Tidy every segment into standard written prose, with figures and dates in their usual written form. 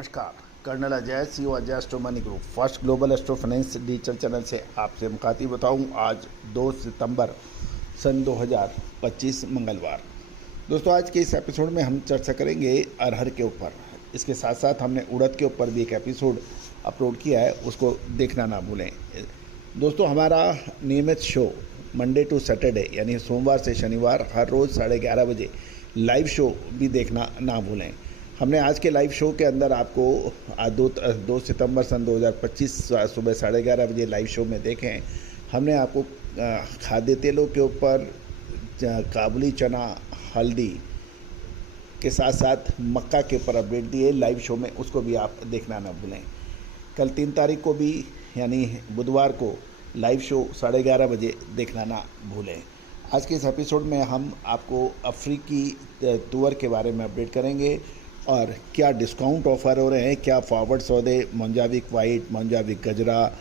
नमस्कार। Colonel Ajay, CEO Ajay astro money group first global astro finance digital channel से आपसे मुखातिब बताऊँ। आज 2 सितंबर सन 2025 मंगलवार। दोस्तों, आज के इस एपिसोड में हम चर्चा करेंगे अरहर के ऊपर। इसके साथ साथ हमने उड़द के ऊपर भी एक एपिसोड अपलोड किया है, उसको देखना ना भूलें। दोस्तों, हमारा नियमित शो मंडे टू सैटरडे यानी सोमवार से शनिवार हर रोज़ 11:30 बजे लाइव शो भी देखना ना भूलें। हमने आज के लाइव शो के अंदर आपको 2 सितंबर सन 2025 सुबह 11:30 बजे लाइव शो में देखें। हमने आपको खाद्य तेलों के ऊपर काबुली चना, हल्दी के साथ साथ मक्का के ऊपर अपडेट दिए लाइव शो में, उसको भी आप देखना ना भूलें। कल 3 तारीख को भी यानी बुधवार को लाइव शो 11:30 बजे देखना ना भूलें। आज के इस एपिसोड में हम आपको अफ्रीकी तुअर के बारे में अपडेट करेंगे और क्या डिस्काउंट ऑफर हो रहे हैं, क्या फॉरवर्ड सौदे मोंजाविक वाइट, मोंजाविक गजरा,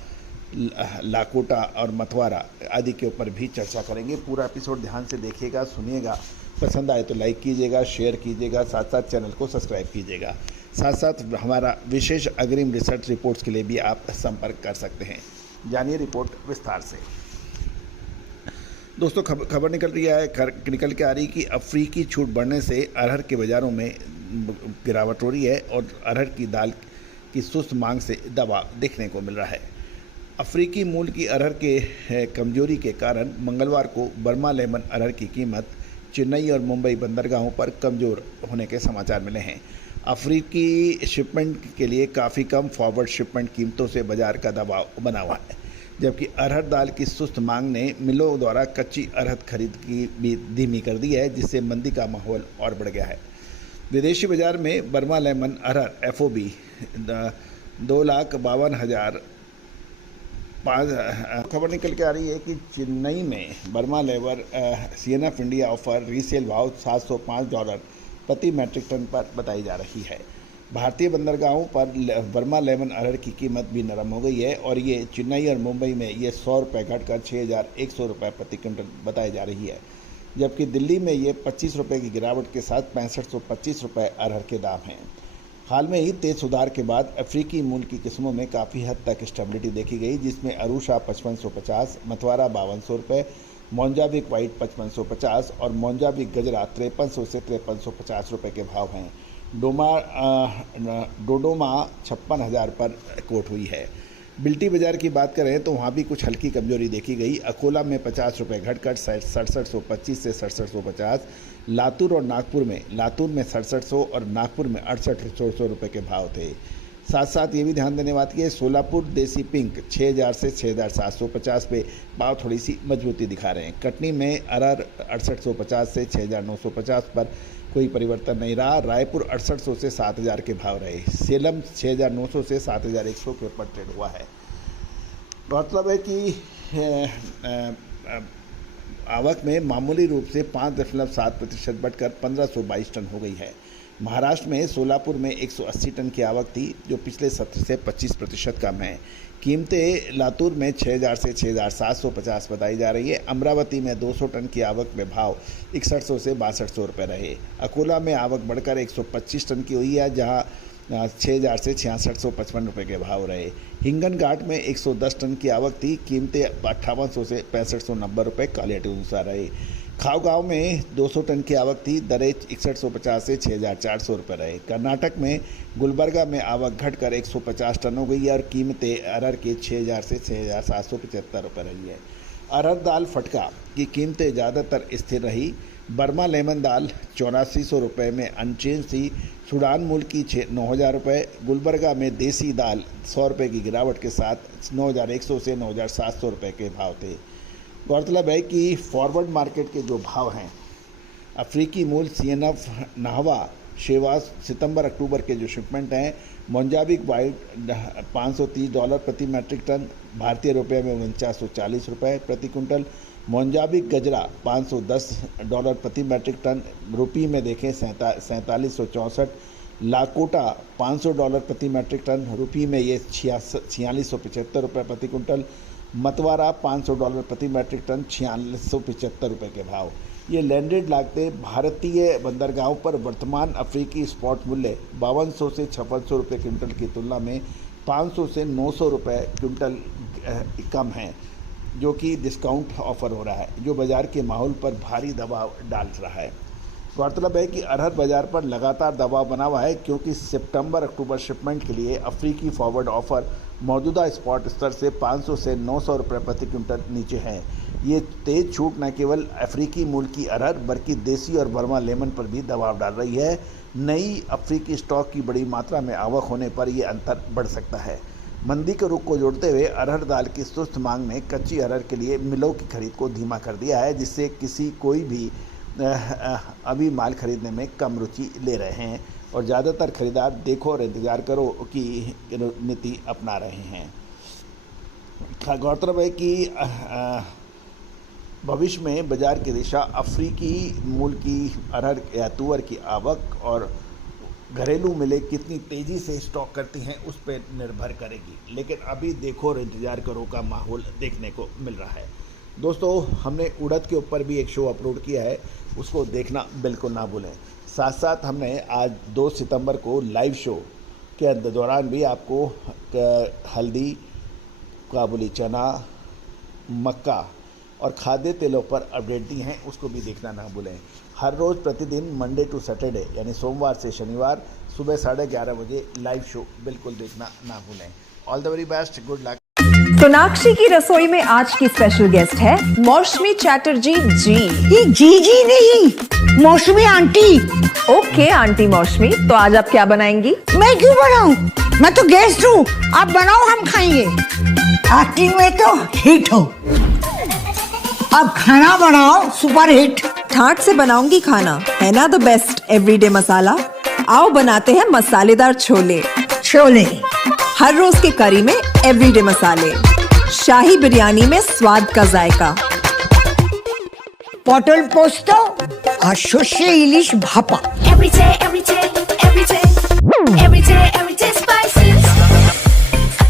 लाकोटा और मतवारा आदि के ऊपर भी चर्चा करेंगे। पूरा एपिसोड ध्यान से देखिएगा, सुनिएगा। पसंद आए तो लाइक कीजिएगा, शेयर कीजिएगा, साथ साथ चैनल को सब्सक्राइब कीजिएगा। साथ साथ हमारा विशेष अग्रिम रिसर्च रिपोर्ट्स के लिए भी आप संपर्क कर सकते हैं। जानिए रिपोर्ट विस्तार से। दोस्तों, खबर निकल के आ रही कि अफ्रीकी छूट बढ़ने से अरहर के बाज़ारों में गिरावट हो रही है और अरहर की दाल की सुस्त मांग से दबाव देखने को मिल रहा है। अफ्रीकी मूल की अरहर के कमजोरी के कारण मंगलवार को बर्मा लेमन अरहर की कीमत चेन्नई और मुंबई बंदरगाहों पर कमज़ोर होने के समाचार मिले हैं। अफ्रीकी शिपमेंट के लिए काफ़ी कम फॉरवर्ड शिपमेंट कीमतों से बाजार का दबाव बना हुआ है, जबकि अरहर दाल की सुस्त मांग ने मिलों द्वारा कच्ची अरहर खरीद की भी धीमी कर दी है, जिससे मंदी का माहौल और बढ़ गया है। विदेशी बाजार में बर्मा लेमन अरहर FOB 2,52,000। खबर निकल के आ रही है कि चेन्नई में Burma labour CNF India offer resale भाव $705 प्रति मैट्रिक टन पर बताई जा रही है। भारतीय बंदरगाहों पर बर्मा लेमन अरहर की कीमत भी नरम हो गई है और ये चेन्नई और मुंबई में ये ₹100 घटकर ₹6,100 प्रति क्विंटल बताई जा रही है, जबकि दिल्ली में ये ₹25 की गिरावट के साथ ₹6525 अरहर के दाम हैं। हाल में ही तेज सुधार के बाद अफ्रीकी मूल की किस्मों में काफ़ी हद तक स्टेबिलिटी देखी गई, जिसमें अरूषा 5550, मतवारा ₹5200, मोंजाविक वाइट 5550 और मोंजाविक गजरा 5300 से ₹5350 के भाव हैं। डोडोमा 56,000 पर कोट हुई है। बिल्टी बाज़ार की बात करें तो वहाँ भी कुछ हल्की कमजोरी देखी गई। अकोला में ₹50 घटकर 6725 से 6750, लातूर में 6700 और नागपुर में 6800 के भाव थे। साथ साथ ये भी ध्यान देने बात की है, सोलापुर देसी पिंक 6000 से 6750 पे भाव थोड़ी सी मजबूती दिखा रहे हैं। कटनी में अरहर 6850 से 6950 पर कोई परिवर्तन नहीं रहा। रायपुर 6800 से 7000 के भाव रहे। सेलम 6900 से 7100 के ऊपर ट्रेड हुआ है। मतलब है कि आवक में मामूली रूप से 5.7% बढ़कर 1522 टन हो गई है। महाराष्ट्र में सोलापुर में 180 टन की आवक थी, जो पिछले सत्र से 25% कम है। कीमतें लातूर में 6000 से 6750 बताई जा रही है। अमरावती में 200 टन की आवक में भाव 6100 से 6200 रहे। अकोला में आवक बढ़कर 125 टन की हुई है, जहां 6000 से 6655 के भाव रहे। हिंगन घाट में 110 टन की आवक थी, कीमतें 5800 से 6590 क्वालिटी अनुसार रहे। खाव गाँव में 200 टन की आवक थी, दरें 6150 से 6400 रहे। कर्नाटक में गुलबर्गा में आवक घटकर 150 टन हो गई है और कीमतें अरहर के 6000 से 6775 रही है। अरहर दाल फटका की कीमतें ज़्यादातर स्थिर रही। बर्मा लेमन दाल 8400 में अनचेंज थी। सूडान मूल की 9000 गुलबर्गा में देसी दाल ₹100 की गिरावट के साथ 9100 से 9700 के भाव थे। गौरतलब है कि फॉरवर्ड मार्केट के जो भाव हैं, अफ्रीकी मूल CNF नाहवा शेवास सितंबर-अक्टूबर के जो शिपमेंट हैं, मोंजाविक वाइट $530 प्रति मैट्रिक टन, भारतीय रुपये में ₹4940 प्रति क्विंटल, मोंजाविक गजरा $510 प्रति मैट्रिक टन, रुपये में देखें 4764, लाकोटा $500 प्रति मैट्रिक टन, रुपये में ये ₹4675 प्रति क्विंटल, मतवारा $500 प्रति मैट्रिक टन, ₹4675 के भाव। ये लैंडेड लागतें भारतीय बंदरगाहों पर वर्तमान अफ्रीकी स्पॉट मूल्य 5200 से 5600 रुपये क्विंटल की तुलना में 500 से 900 रुपये क्विंटल कम है, जो कि डिस्काउंट ऑफर हो रहा है, जो बाज़ार के माहौल पर भारी दबाव डाल रहा है। गौरतलब है कि अरहर बाजार पर लगातार दबाव बना हुआ है, क्योंकि सितंबर अक्टूबर शिपमेंट के लिए अफ्रीकी फॉरवर्ड ऑफर मौजूदा स्पॉट स्तर से 500 से 900 रुपये प्रति क्विंटल नीचे हैं। ये तेज छूट न केवल अफ्रीकी मूल की अरहर बल्कि देसी और बर्मा लेमन पर भी दबाव डाल रही है। नई अफ्रीकी स्टॉक की बड़ी मात्रा में आवक होने पर यह अंतर बढ़ सकता है। मंदी के रुख को जोड़ते हुए अरहर दाल की सुस्त मांग ने कच्ची अरहर के लिए मिलों की खरीद को धीमा कर दिया है, जिससे कोई भी अभी माल खरीदने में कम रुचि ले रहे हैं और ज़्यादातर खरीदार देखो और इंतज़ार करो की नीति अपना रहे हैं। गौरतलब है कि भविष्य में बाजार की दिशा अफ्रीकी मूल की अरहर या तुअर की आवक और घरेलू मिलें कितनी तेज़ी से स्टॉक करती हैं उस पर निर्भर करेगी, लेकिन अभी देखो और इंतज़ार करो का माहौल देखने को मिल रहा है। दोस्तों, हमने उड़द के ऊपर भी एक शो अपलोड किया है, उसको देखना बिल्कुल ना भूलें। साथ साथ हमने आज 2 सितंबर को लाइव शो के दौरान भी आपको हल्दी, काबुली चना, मक्का और खाद्य तेलों पर अपडेट दी हैं, उसको भी देखना ना भूलें। हर रोज़ प्रतिदिन मंडे टू सैटरडे यानी सोमवार से शनिवार सुबह 11:30 बजे लाइव शो बिल्कुल देखना ना भूलें। All the very best, good luck. Sonakshi की रसोई में आज की स्पेशल गेस्ट है मौसमी चैटर्जी जी। ये जी नहीं, मौसमी आंटी। ओके आंटी मौसमी, तो आज आप क्या बनाएंगी? मैं क्यों बनाऊं? मैं तो गेस्ट हूँ, आप बनाओ, हम खाएंगे। एक्टिंग में तो हिट हो, अब खाना बनाओ सुपर हिट। ठाट से बनाऊंगी खाना, है ना द बेस्ट एवरीडे मसाला। आओ बनाते हैं मसालेदार छोले। छोले हर रोज के करी में एवरीडे मसाले, शाही बिरयानी में स्वाद का जायका। पटल पोस्तो और सर्षे इलिश भापा।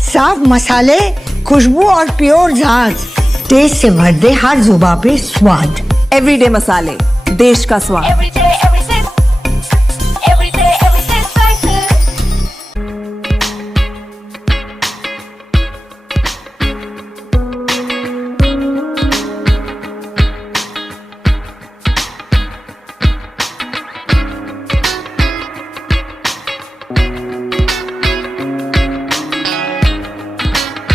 साफ मसाले, खुशबू और प्योर झांझ, टेस्ट से भर दे हर जुबान पे स्वाद। एवरीडे मसाले, देश का स्वाद।